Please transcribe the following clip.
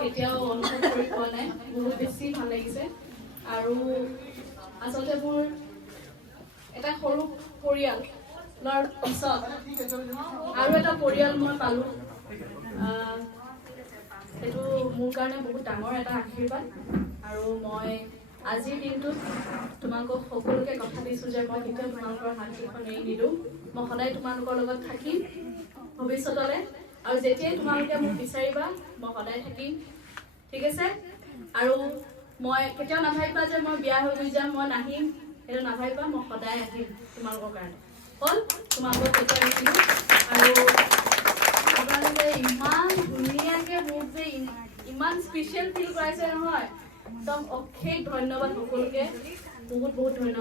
এতিয়াও অনুভৱ কৰি পোৱা নাই বহুত বেছি ভাল লাগিছে আৰু আচলতে মোৰ এটা সৰু পৰিয়ালৰ পিছত আৰু এটা পৰিয়াল মই পালো সেইটো মোৰ কাৰণে বহুত ডাঙৰ এটা আশীৰ্বাদ আৰু মই আজিৰ দিনটোত তোমালোকক সকলোকে কথা দিছোঁ যে মই কেতিয়াও তোমালোকৰ হাতকেইখন এৰি নিদিওঁ মই সদায় তোমালোকৰ লগত থাকিম ভৱিষ্যতলৈ আৰু যেতিয়াই তোমালোকে মোক বিচাৰিবা মই সদায় থাকিম ঠিক আছে আৰু মই কেতিয়াও নাভাবিবা যে মই বিয়া হৈ গৈ যাম মই নাহিম সেইটো নাভাবিবা মই সদায় আহিম তোমালোকৰ কাৰণে হ'ল তোমালোকক কেতিয়া ৰাখিলোঁ আৰু আপোনালোকে ইমান ধুনীয়াকৈ মোক যে ইমান স্পেচিয়েল ফিল কৰাইছে নহয় একদম অশেষ ধন্যবাদ সকলোকে বহুত বহুত ধন্যবাদ